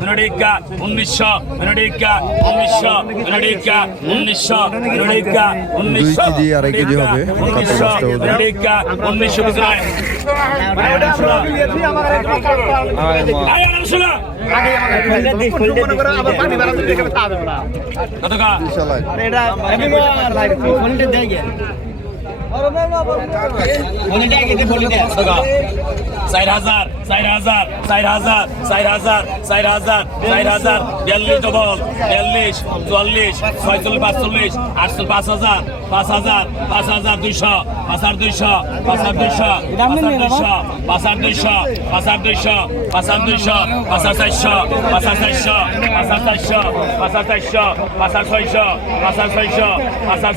নুরডিকা উনিশশো নুরডিকা উনিশশো নুরডিকা উনিশশো নুরডিকা উনিশশো কেজি আড়াই কেজি হবে উনিশশো নুরডিকা উনিশশো কিছু নয় কত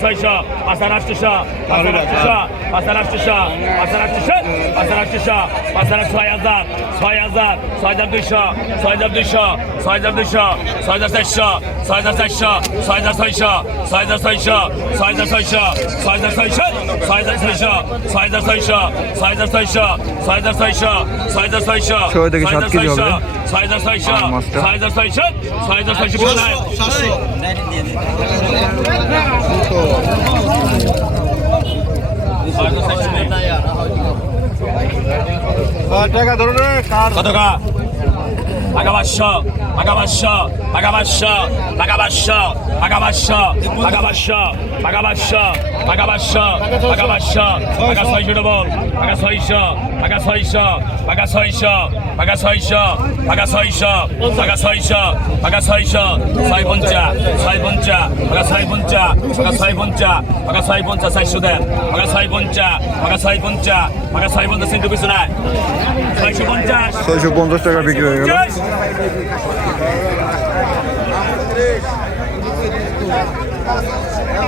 ছয়শো পাঁচ পাঁচ পাঁচ পাঁচ পাঁচ পাঁচ পাঁচ হাজার আটশো পাঁচ হাজার ছয় হাজার ছয় হাজার ছয় হাজার দুইশো ছয় হাজার দুইশো ছয় হাজার দুইশো ছয় হাজার চারশো ছয় হাজার চারশো ছয় হাজার ছয়শো ছয় হাজার ছয়শো ছয় হাজার ছয়শো ছয় হাজার ছয়শো ছয় হাজার ছয়শো ছয় হাজার ছয়শো ছয় হাজার ছয়শো ছয় হাজার ছয়শো ছয় হাজার ছয়শো ছয় থেকে সাত কেজি হবে। ছয় হাজার ছয়শো আর মাছটা? ছয় হাজার ছয়শো ছয় হাজার ছয়শো কোথায় ছয় হাজার কত কা টাকা পাঁচশো টাকা পাঁচশো টাকা পাঁচশো টাকা পাঁচশো টাকা টাকা পাঁচশো টাকা পাঁচশো টাকা পাঁচশো টাকা ছয়শো ডবল টাকা ছয়শো টাকা ছয়শো টাকা ছয়শো টাকা ছয়শো টাকা ছয়শো টাকা ছয়শো টাকা ছয়শো ছয় পঞ্চা ছয় পঞ্চা টাকা ছয় পঞ্চা টাকা ছয় পঞ্চা টাকা ছয় পঞ্চা চারশো দেন টাকা ছয় পঞ্চা টাকা ছয় পঞ্চা টাকা ছয় পঞ্চাশ। কিন্তু কিছু নাই ছয়শো পঞ্চাশ ছয়শো পঞ্চাশ টাকা বিক্রি হয়ে গেল। Thank you.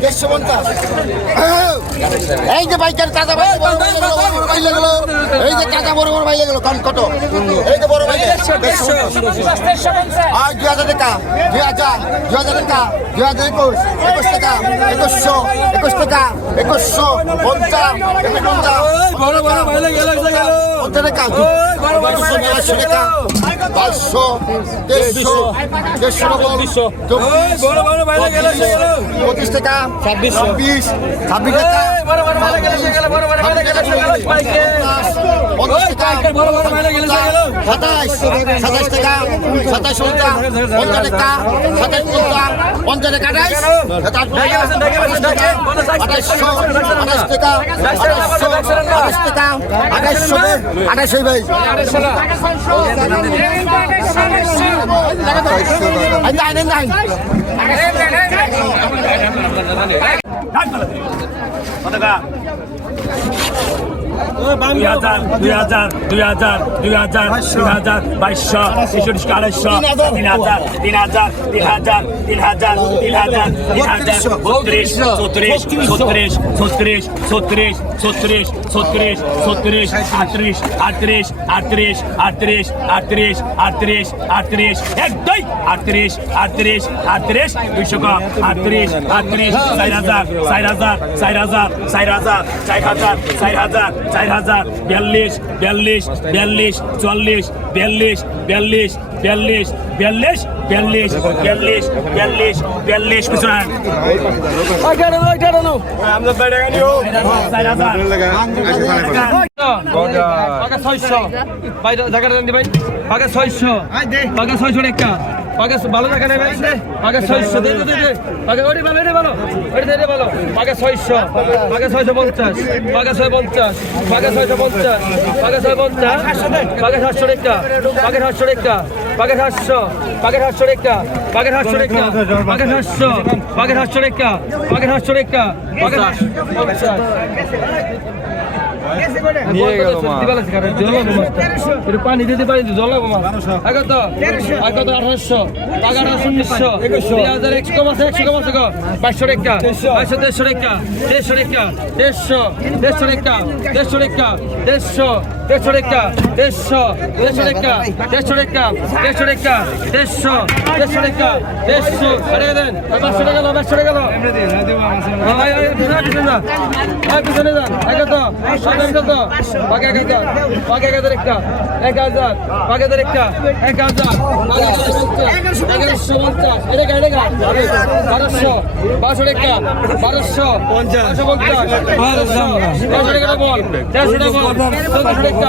দেড়শো পঞ্চাশ এই যে বাইকের কাঁচা ভাই ভাই লাগল, এই যে কাঁচা বড় বড় ভাই লাগল কান কত? এই যে বড় ভাই আর দুই হাজার টাকা দুই হাজার দুই হাজার টাকা দুই হাজার একুশ একুশ টাকা একুশশো একুশ টাকা একুশশো পঞ্চাশ একুশ পঞ্চাশ পঞ্চাশ টাকা দুশো পঁচাশি টাকা বাইশশো দেড়শো দেড়শো পঁচিশ টাকা ছাব্বিশ ছাব্বিশ ছাব্বিশ টাকা সাতাশ সাতাশ টাকা সাতাশ পঞ্চাশ টাকা সাতাশ পঞ্চাশ টাকা আঠাইশ টাকা আঠাইশশো আঠাশ টাকা আঠাইশশো ভাই কত দুই হাজার দুই হাজার দুই হাজার দুই হাজার দুই হাজার, বাইশশো তেষট্টি আড়াইশো তিন হাজার তিন হাজার তিন হাজার তিন হাজার তিন হাজার তিন হাজার, বত্রিশ চৌত্রিশ ছত্রিশ ছত্রিশ ছত্রিশ ছত্রিশ ছত্রিশ ছত্রিশ, আটত্রিশ আটত্রিশ আটত্রিশ আটত্রিশ আটত্রিশ আটত্রিশ আটত্রিশ এক দুই আটত্রিশ আটত্রিশ আটত্রিশ, দুইশো আটত্রিশ আটত্রিশ, চার হাজার চার হাজার চার হাজার চার হাজার চার হাজার চার হাজার চার হাজার বিয়াল্লিশ বিয়াল্লিশ বিয়াল্লিশ চুয়াল্লিশ বিয়াল্লিশ বিয়াল্লিশ বিয়াল্লিশ বিয়াল্লিশ বিয়াল্লিশ বিয়াল্লিশ বিয়াল্লিশ বিয়াল্লিশ কিছু না চার হাজার পাকা বাইরে জায়গাটা দেন ভাই পাকা ছয়শো। পাকা টাকা পাকা ভালো জায়গা নেবেন পাকা ছয়শো। দে দে দে ওটি ভালো ওটি ভালো। ওটি দে ভালো। পাকা ছয়শো। পাকা ছয়শো পঞ্চাশ। পাকা ছয় পঞ্চাশ। পাকা ছয়শো পঞ্চাশ। পাকা ছয় পঞ্চাশ। পাকা সাতশো টাকা পাকা সাতশো টাকা পাকা সাতশো। পাকা সাতশো টাকা পাকা সাতশো টাকা পাকা সাতশো। পাকা সাতশো টাকা পাকা সাতশো টাকা পাকা পঞ্চাশ নিয়ে গেল মাছ। পানি দিতে পারি জল মাছ আগে তো আগে তো আঠারোশো টাকা আঠারোশো উনিশশো। দুই হাজার একশো কম আছে একশো কম আছে বাইশশো রেখা বাইশশো দেড়শো রেখা দেড়শো রেখা দেড়শো দেড়শো রেখা দেড়শো রেখা দেড়শো দেড়শো রেখা দেড়শো দেড়শো রেখা দেড়শো রেখা দেড়শো রেখা দেড়শো দেড়শো রেখা দেড়শো আরে দেন পাঁচশো টাকা গেল পাঁচশো টাকা ভাই ভাই পিছনে যান। এক তো এক হাজার। এক হাজার একটা। এক হাজার। বাকি হাজার একটা। এক হাজার। এগারোশো পঞ্চাশ এটা গাড়ি এটা গাড়ি বারোশো। বারোশো টাকা বারোশো। পঞ্চাশ পঞ্চাশ। বারোশো টাকা বল দেড়শো টাকা বল চোদ্দশো টাকা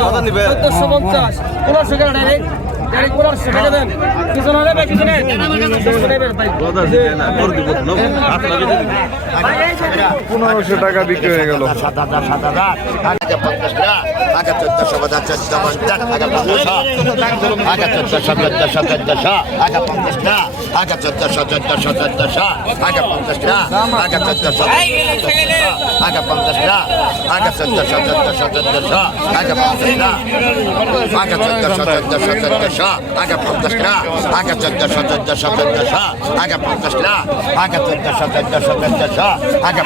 চোদ্দশো পঞ্চাশ। পনেরোশো টাকা ডাইরেক্ট ডাইরেক্ট পনেরোশো। টাকা। দেন পিছনে হলে পিছনে পিছনে পনেরোশো টাকা বিক্রি হয়ে গেল আগে পঞ্চাশ আগে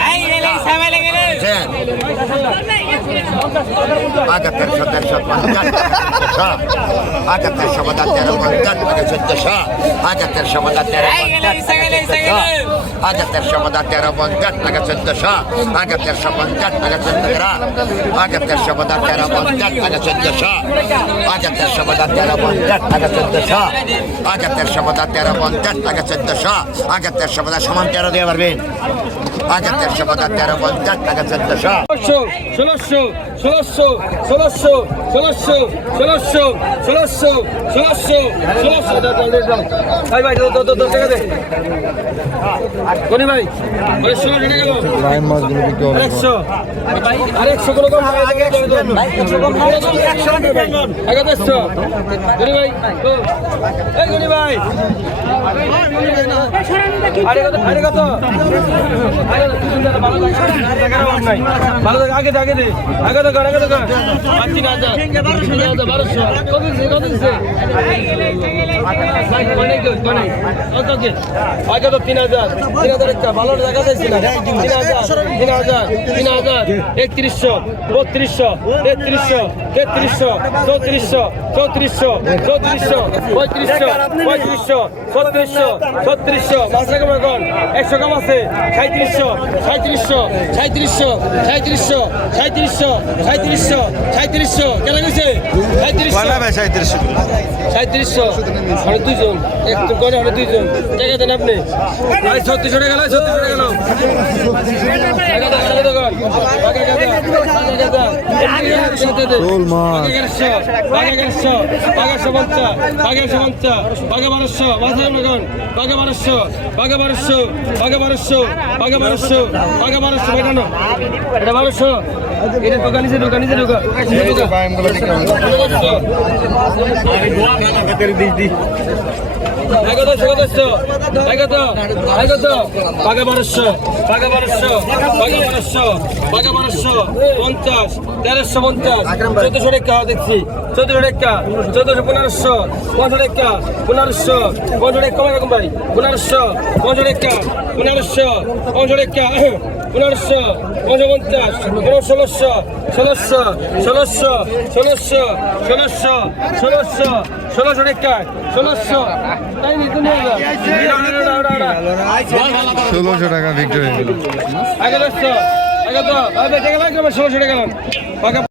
আটাত্তরশো তেরোশো পঞ্চাশ। আটাত্তরশো পঞ্চাশ তেরো পঞ্চাশ মানে চোদ্দশো। আটাত্তরশো পঞ্চাশ তেরো আটাত্তরশো পঞ্চাশ তেরো পঞ্চাশ মানে টাকা চোদ্দশো। আটাত্তরশো পঞ্চাশ মানে টাকা চোদ্দশো। আটাত্তরশো পঞ্চাশ তেরো পঞ্চাশ টাকা চোদ্দশো। আটাত্তরশো পঞ্চাশ তেরো পঞ্চাশ টাকা চোদ্দশো। আটাত্তরশো পঞ্চাশ তেরো পঞ্চাশ টাকা চোদ্দশো। আটাত্তরশো পঞ্চাশ সমান তেরো দিয়ে পারবেন। আগে তেরোশো মতো তেরো পঞ্চাশ টাকা চোদ্দশো। ষোলোশো। ষোলশো ষোলশো ষোলশো ষোলশো ষোলশো ষোলশো ষোলশো ভাই ভাই দশ টাকা দে কোনি ভাই ওই ষোলো ঢেকে গেল একশো আর একশো করে কম আগে দেড়শো কোনি ভাই এই কোনি ভাই আরে কত আরে কত আরে ভালো থাকে আগে দে আগে তিন হাজার তিন হাজার একটা ভালো দেখা যাচ্ছে তিন হাজার তিন হাজার তিন হাজার একত্রিশশো বত্রিশশো তেত্রিশশো তেত্রিশশো চৌত্রিশশো চৌত্রিশশো চৌত্রিশশো পঁয়ত্রিশশো পঁয়ত্রিশশো ছত্রিশশো ছত্রিশশো মাসে একশো কম আছে সাঁত্রিশশো সাঁত্রিশশো সাঁত্রিশশো সাঁত্রিশশো সাঁত্রিশশো সাঁত্রিশশো কেন গেছে সাঁত্রিশশো সাঁত্রিশশো মানে দুইজন। এক তো গজা মানে দুইজন। টাকা দেন আপনি। ভাই ছত্রিশশো টাকা গেল ছত্রিশশো টাকা গেল বারোশো। বারোশো বারোশো বারোশো। এটা দোকানে সে দোকানে সে দোকান পঞ্চাশ তেরোশো পঞ্চাশ চোদ্দশো টাকা দেখছি চোদ্দশো টাকা চোদ্দশো পনেরোশো পঞ্চাশ টাকা পনেরোশো পঞ্চাশ টাকা কম রকম ভাই পনেরোশো পঞ্চাশ টাকা পনেরোশো পঞ্চাশ টাকা পনেরোশো পঞ্চপঞ্চাশ ষোলোশো ষোলোশো ষোলোশো ষোলোশো ষোলোশো ষোলোশো ষোলোশো টাকা ষোলোশো ষোলোশো টাকা ভিক্টোরিয়া ষোলোশো টাকা